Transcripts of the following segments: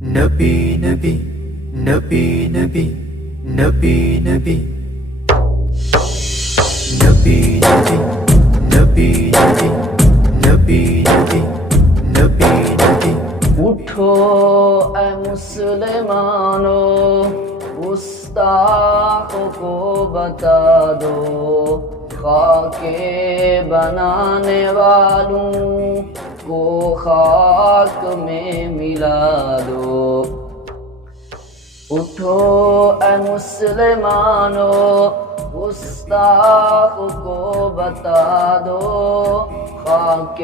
نبی نبی نبی نبی نبی نبی نبی نبی نبی نبی نبی نبی نبی نبی اٹھو اے مسلمانو، گستاخ کو بتا دو، خاک بنانے والوں کو خاک میں ملا دو۔ اٹھو اے مسلمانو، گستاخ کو بتا دو، خاک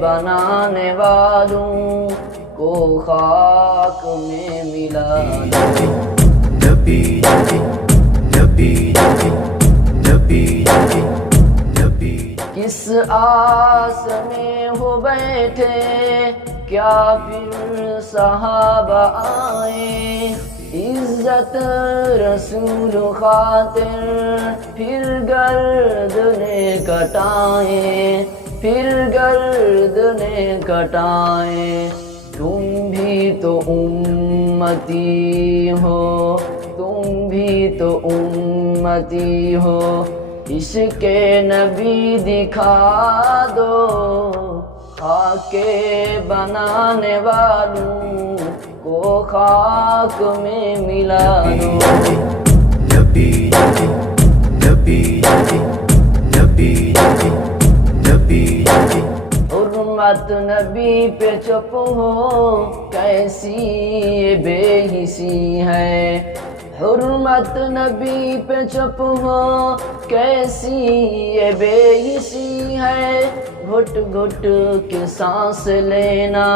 بنانے والوں کو خاک میں ملا دو۔ نبی نبی نبی نبی نبی نبی نبی کس آس میں ہو بیٹھے، کیا پھر صحابہ آئے، عزت رسول خاطر پھر گردنیں کٹائیں، پھر گردنیں کٹائیں۔ تم بھی تو امتی ہو، تم بھی تو امتی ہو، عشق نبی دکھا دو، خاک بنانے والوں کو خاک میں ملا دو۔ نبی نبی نبی نبی نبی نبی نبی نبی حرمت نبی پہ چپ ہو، کیسی یہ بے حسی ہے، حرمت نبی پہ چپ ہو، کیسی یہ بے حسی ہے، گھٹ گھٹ کے سانس لینا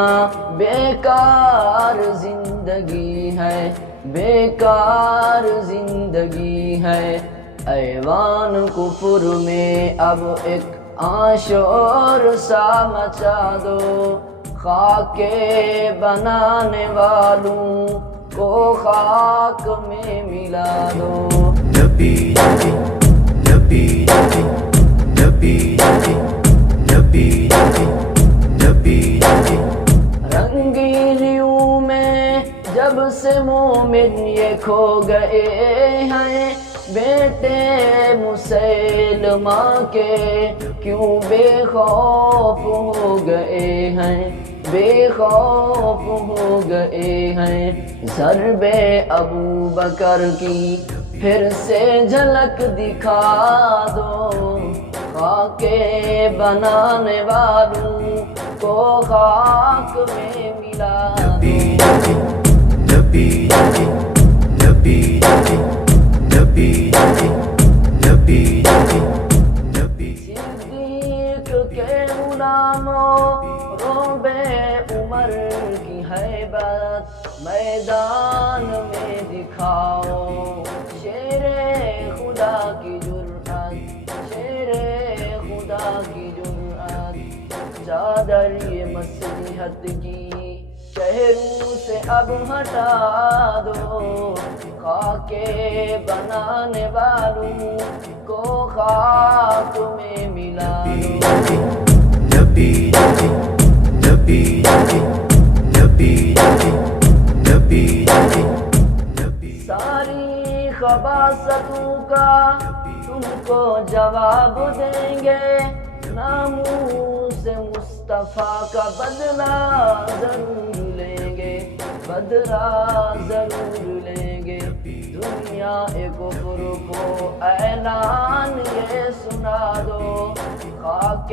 بیکار زندگی ہے، بیکار زندگی ہے۔ ایوان کفر میں اب ایک آشور سا مچا دو، خاک بنانے والوں کو خاک میں ملا دو۔ نبی نبی نبی نبی نبی نبی نبی نبی نبی نبی رنگینیوں میں جب سے مومن یہ کھو گئے ہیں، بیٹے مسیلمہ کے کیوں بے خوف ہو گئے ہیں، بے خوف ہو گئے ہیں۔ ضرب ابو بکر کی پھر سے جھلک دکھا دو، خاک بنانے والوں کو خاک میں ملا دو۔ نبی نبی نبی نبی نبی نبی نبی نبی نبی صدیق کے غلاموں، رعب عمر کی ہیبت میدان میں دکھاؤ، شیر خدا کی جرأت، شیر خدا کی جرأت۔ چادر یہ مصلحت کی چہروں سے اب ہٹا دو، خاک بنانے والوں کو خاک میں ملا دو۔ نبی نبی نبی نبی نبی نبی نبی نبی نبی ساری خباثتوں کا تم کو جواب دیں گے، ناموس مصطفیٰ کا بدلہ ضرور لیں گے، بدلہ ضرور لیں گے۔ دنیا کفر کو اعلان یہ سنا دو، خاک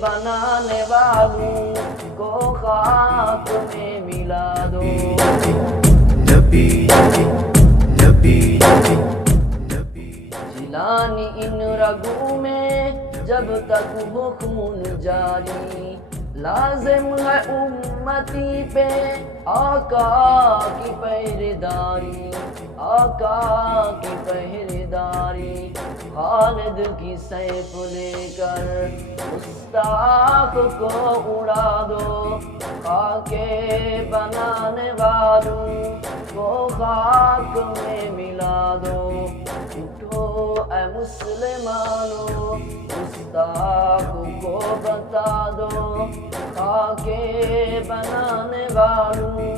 بنانے والوں کو خاک میں ملا دو۔ نبی نبی نبی نبی نبی جلانی ان رگوں میں جب تک ہو خون جاری، لازم ہے امتی پہ آقا کی پہرےداری، آقا کی پہرےداری۔ خالد کی سیف لے کر گستاخ کو اڑا دو، خاک بنانے والوں کو خاک میں ملا دو۔ اٹھو اے مسلمانو، گستاخ کو بتا دو، خاک بنانے والوں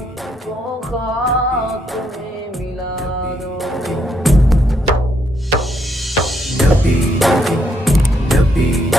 کو خاک میں ملا دو نبی نبی نبی